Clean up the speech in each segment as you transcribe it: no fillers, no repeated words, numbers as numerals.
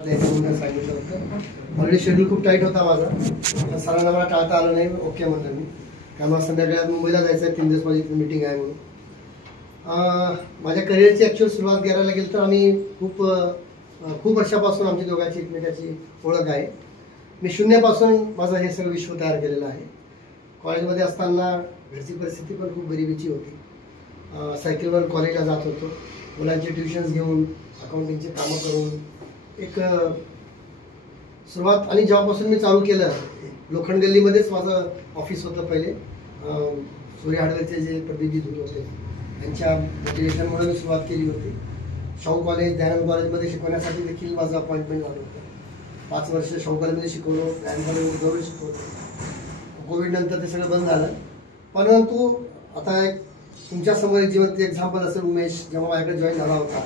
सांगितलं होतं already schedule खूप टाईट होता माझा, सरांना मला टाळता आलं नाही. ओके म्हणलं मी, त्यामुळे संध्याकाळी मुंबईला जायचं आहे, 3 दिवस माझी मीटिंग आहे म्हणून. माझ्या करिअरची ॲक्च्युअल सुरुवात करायला गेलं तर आम्ही खूप वर्षापासून आमची दोघांची एकमेकाची ओळख आहे. मी शून्यापासून माझं हे सगळं विश्व तयार केलेलं आहे. कॉलेजमध्ये असताना घरची परिस्थिती पण खूप गरिबीची होती. सायकलवर कॉलेजला जात होतो, मुलांचे ट्युशन्स घेऊन, अकाउंटिंगचे कामं करून एक सुरुवात. आणि जेव्हापासून मी चालू केलं, लोखंड गल्लीमध्येच माझं ऑफिस होतं पहिले. सूर्य हार्डवेअरचे जे प्रदीपजी धुळे होते त्यांच्या मोटिवेशनमुळे मी सुरुवात केली होती. शाहू कॉलेज, दयानंद कॉलेजमध्ये शिकवण्यासाठी देखील माझं अपॉइंटमेंट झालं होतं. 5 वर्ष शाहू कॉलेजमध्ये शिकवलो, दयानंद कॉलेजमध्ये जवळ शिकवलं. कोविडनंतर ते सगळं बंद झालं. परंतु आता एक तुमच्यासमोर एक जिवंत एक्झाम्पल असेल, उमेश जेव्हा माझ्याकडे जॉईन झाला होता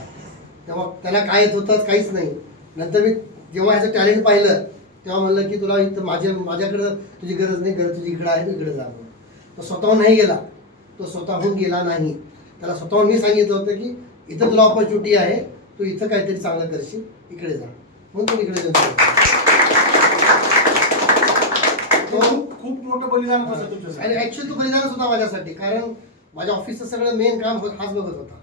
तेव्हा त्याला काय येत होतं काहीच नाही. नंतर मी जेव्हा ह्याचं टॅलेंट पाहिलं तेव्हा म्हणलं की तुला इथं माझ्याकडं तुझी गरज नाही, गरज तुझी इकडं आहे, तू इकडे जा. तो स्वतःहून नाही गेला, तो स्वतःहून गेला नाही. त्याला स्वतःहून मी सांगितलं होतं की इथं तुला ऑपॉर्च्युनिटी आहे, तू इथं काहीतरी चांगलं करशील, इकडे जा. म्हणून तू इकडे जाऊ. खूप मोठं बलिदान होतं तुमचं. आणि ऍक्च्युअली तो बलिदानच होता माझ्यासाठी, कारण माझ्या ऑफिसचं सगळं मेन काम हाच बघत होता.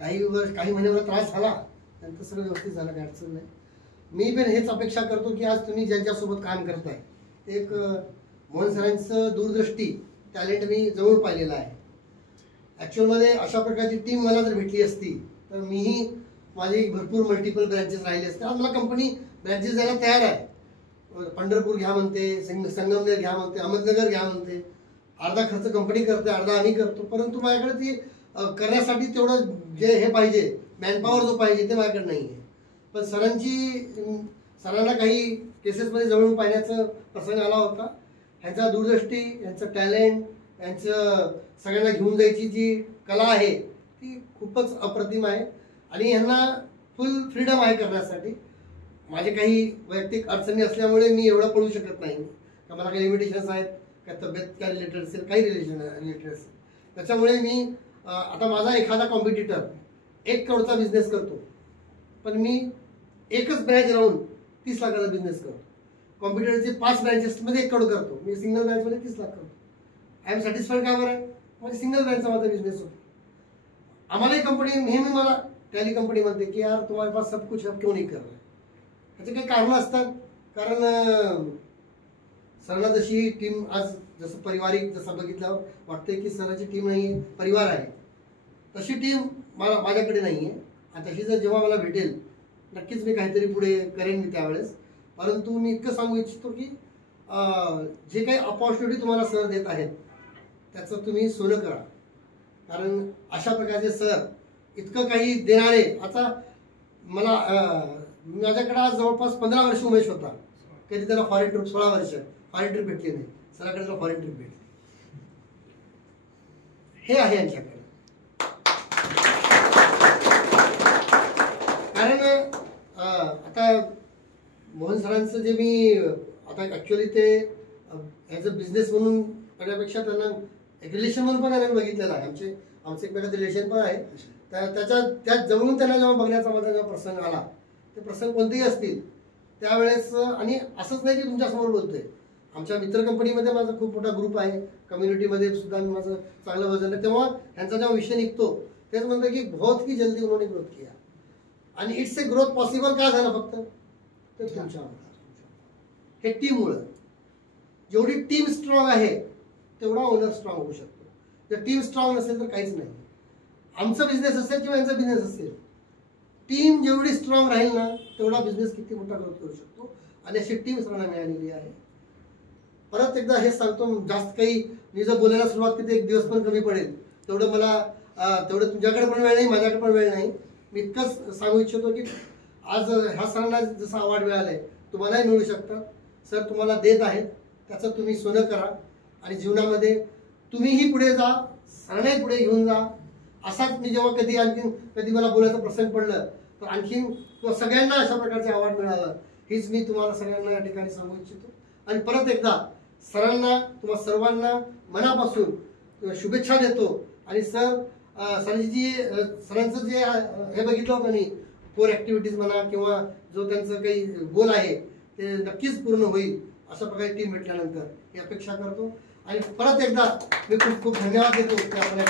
काही महिने मला त्रास झाला, नंतर सगळं व्यवस्थित झालं, काही अडचण नाही. मी पण हेच अपेक्षा करतो की आज तुम्ही ज्यांच्यासोबत काम करताय, एक मोहन सरांचं दूरदृष्टी, टॅलेंट मी जवळ पाहिलेलं आहे. ॲक्च्युअलमध्ये अशा प्रकारची टीम मला जर भेटली असती तर मीही माझी भरपूर मल्टिपल ब्रँचेस राहिले असते. आज मला कंपनी ब्रँचेस द्यायला तयार आहे. पंढरपूर घ्या म्हणते, संगमनेर घ्या म्हणते, अहमदनगर घ्या म्हणते. अर्धा खर्च कंपनी करते, अर्धा आम्ही करतो. परंतु माझ्याकडे ती करण्यासाठी तेवढं जे हे पाहिजे, मॅनपॉवर जो पाहिजे ते माझ्याकडे नाही आहे. पण सरांना काही केसेसमध्ये जवळून पाहण्याचा प्रसंग आला होता. ह्यांचा दूरदृष्टी, यांचं टॅलेंट, यांचं सगळ्यांना घेऊन जायची जी कला आहे ती खूपच अप्रतिम आहे. आणि ह्यांना फुल फ्रीडम आहे करण्यासाठी. माझे काही वैयक्तिक अडचणी असल्यामुळे मी एवढं पळू शकत नाही, का मला काही लिमिटेशन्स आहेत, काय तब्येत काय रिलेटेड असेल, काही रिलेटेड असेल. त्याच्यामुळे मी आता माझा एखादा कॉम्पिटिटर 1 करोडचा बिझनेस करतो, पण मी एकच ब्रँच राहून 30 लाखाचा बिझनेस करतो. कॉम्प्युटरचे 5 ब्रँचेसमध्ये 1 करोड करतो, मी सिंगल ब्रँचमध्ये 30 लाख करतो. आय एम सॅटिस्फाईड का बरं आहे? म्हणजे सिंगल ब्रँचचा माझा बिझनेस होतो. आम्हालाही कंपनी नेहमी मला टॅली कंपनी म्हणते की यार तुम्हारे पास सब कुछ अब क्यों नहीं कर रहा है. त्याचे काही कारणं असतात. कारण सरांना जशी टीम आज जसं पारिवारिक जसं बघितल्यावर वाटतंय की सरांची टीम नाही, परिवार आहे, तशी टीम माझ्याकडे नाही आहे. आणि तशी जर जेव्हा मला भेटेल नक्कीच मी काहीतरी पुढे करेन मी त्यावेळेस. परंतु मी इतकं सांगू इच्छितो की जे काही अपॉर्च्युनिटी तुम्हाला सर देत आहेत त्याचं तुम्ही सोनं करा. कारण अशा प्रकारचे सर इतकं काही देणारे. आता मला माझ्याकडे आज जवळपास 15 वर्ष उमेश होता. कधी त्याला फॉरेन ट्रिप 16 वर्ष फॉरेन ट्रिप भेटली नाही. सराकडे त्याला फॉरेन ट्रिप भेटली. हे आहे यांच्याकडे. कारण आता मोहन सरांचं जे मी आता ॲक्च्युअली ते ॲज अ बिझनेस म्हणून करण्यापेक्षा त्यांना एक रिलेशन म्हणून पण त्यांना बघितलेलं आहे. आमचं एकमेकाचं रिलेशन पण आहे. त्यात जवळून त्यांना जेव्हा बघण्याचा माझा जेव्हा प्रसंग आला, ते प्रसंग कोणतेही असतील त्यावेळेस. आणि असंच नाही की तुमच्यासमोर बोलतोय, आमच्या मित्र कंपनीमध्ये माझा खूप मोठा ग्रुप आहे, कम्युनिटीमध्ये सुद्धा माझं चांगलं वजन आहे. तेव्हा त्यांचा जेव्हा विषय निघतो तेच म्हणतं की बहुत ही जल्दी उन्होंने ग्रोथ किया. आणि इट्स ए ग्रोथ पॉसिबल का झालं फक्त ते तुमच्यामुळे, हे टीममुळं. जेवढी टीम स्ट्रॉंग आहे तेवढा ओनर स्ट्रॉंग होऊ शकतो. जर टीम स्ट्रॉंग नसेल तर काहीच नाही. आमचा बिझनेस असेल किंवा यांचा बिझनेस असेल, टीम जेवढी स्ट्रॉंग राहील ना तेवढा बिझनेस किती मोठा ग्रोथ करू शकतो. आणि अशी टीम सगळ्यांना मिळालेली आहे. परत एकदा हे सांगतो, जास्त काही मी जर बोलायला सुरुवात केली 1 दिवस पण कमी पडेल. तेवढं तुमच्याकडे पण वेळ नाही, माझ्याकडे पण वेळ नाही. मी इतकंच सांगू इच्छितो की आज ह्या सरांना जसा अवॉर्ड मिळालाय तुम्हालाही मिळू शकतात. सर तुम्हाला देत आहेत, त्याचं तुम्ही सोनं करा. आणि जीवनामध्ये तुम्हीही पुढे जा, सरांनाही पुढे घेऊन जा. असाच मी जेव्हा कधी मला बोलायचं प्रसंग पडलं तर आणखीन सगळ्यांना अशा प्रकारचे अवॉर्ड मिळालं, हीच मी तुम्हाला सगळ्यांना या ठिकाणी सांगू इच्छितो. आणि परत एकदा सरांना, तुम्हा सर्वांना मनापासून शुभेच्छा देतो. आणि सरांचं जे हे बघितलं होतं मी, कोर ॲक्टिव्हिटीज म्हणा किंवा जो त्यांचं काही गोल आहे ते नक्कीच पूर्ण होईल अशा प्रकारे टीम भेटल्यानंतर ही अपेक्षा करतो. आणि परत एकदा मी खूप खूप धन्यवाद देतो की आपण